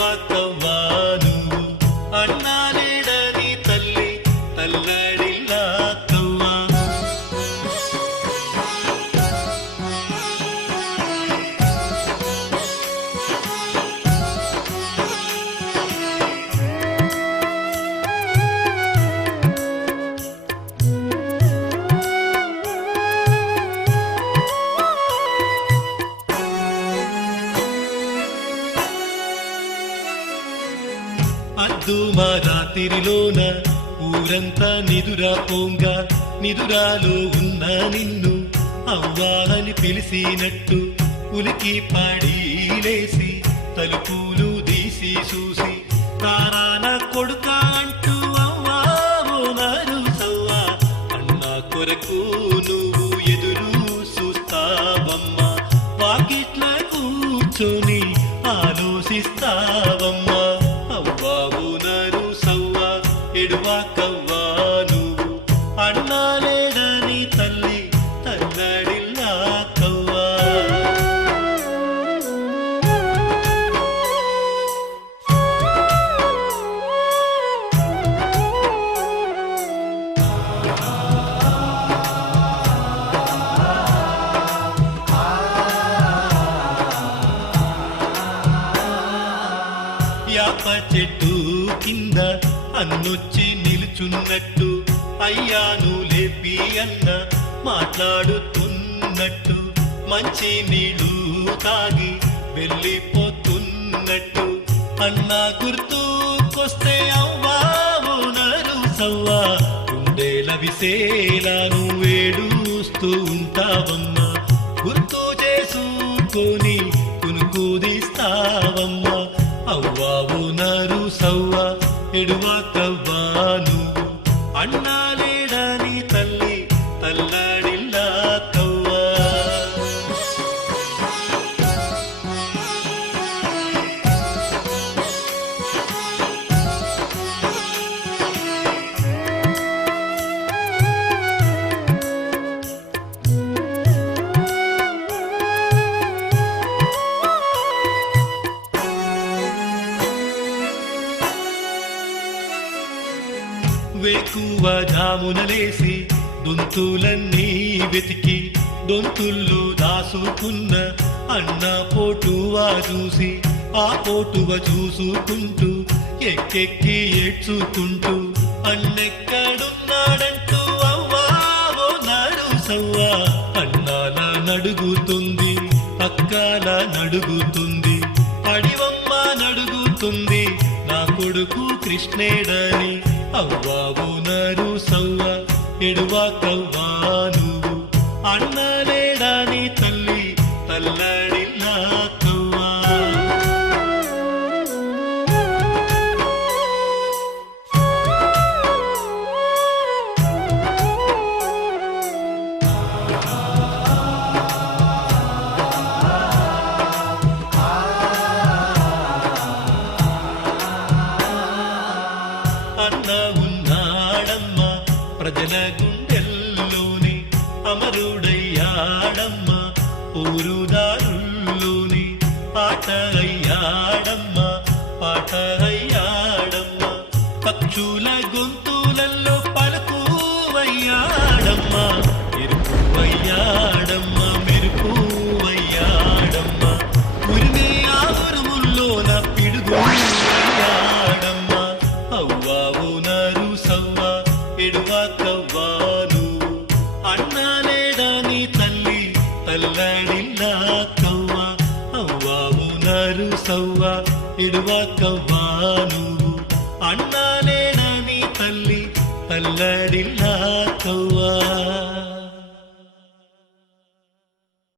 ఎడువాకవ్వాను అన్నాలేడని తల్లి తల్లడిల్లా కవ్వా. అద్దుమా రాత్రిలోన ఊరంతా నిదురా పోంగ నిదురాలో ఉన్న నిన్ను అవ్వా అని పిలిచినట్టు ఉలికి పాడి లేసి తలుపులు తీసి చూసి తారాన కొడుక అంటూ అవ్వా ఓనారు సవ్వా అన్న కొరకు నువ్వు ఎదురు చూస్తావమ్మా. వాకిట్ల కూర్చొని ఆలోచిస్తావమ్మా. అవ్వావునరు సవ్వా ఎడువాకవ్వా నువ్వు అన్నాలేడని తల్లి తల్లడిల్లా కవ్వా. యాప చెట్టు కింద అన్నొచ్చి నిలుచున్నట్టు అయ్యాను లేపి అన్న మాట్లాడుతున్నట్టు మంచి నీళ్ళు తాగి వెళ్ళిపోతున్నట్టు అన్న గుర్తుకొస్తే అవ్వా ఓనరు సవ్వా గుండెల విసేలాను వేడుస్తూ ఉంటావమ్మా. గుర్తు చేసుకొని కునుకుదిస్తావమ్మా. అవ్వా ఓనరు సవ్వా ఎడువాకవ్వా నువ్వు అన్నాలేడని తల్లి తల్లడిల్లా కవ్వా. వేకువ జామునలేసి దొంతులన్నీ వెతికి దొంతుల్లో దాసుకున్న అన్న పోటువా చూసి ఆ పోటువ చూసుకుంటూ ఎక్కెక్కి ఏడ్చుకుంటూ అన్నెక్కడున్నాడంటూ అవ్వా ఓనారు సవ్వా అన్నాల నడుగుతుంది అక్కాల నడుగుతుంది అడివమ్మ నడుగుతుంది నా కొడుకు కృష్ణేడని. అవ్వా ఓనరు సవ్వా ఎడువాకవ్వా నువ్వు అన్నలేడని తల్లి తల్లడిల్లా కవ్వా. అన్న ఉన్నాడమ్మా ప్రజల గుండెల్లోని అమరుడయ్యాడమ్మా ఊరుదారుల్లోని పాట అయ్యాడమ్మా పాట అయ్యాడమ్మా. పక్షుల గొంతులలో పలుకు అయ్యాడమ్మా మెరుపు అయ్యాడమ్మా మెరుపు అయ్యాడమ్మా. ఉరిమే ఆ ఉరుముల్లోన పిడుగు అయ్యాడమ్మా. అవ్వా ఓనరు సవ్వా ఎడువాకవ్వా నువ్వు అన్నాలేడని తల్లి తల్లడిల్లా కవ్వా. అవ్వా ఓనరు సవ్వా ఎడువాకవ్వా నువ్వు అన్నాలేడని తల్లి తల్లడిల్లా కవ్వా.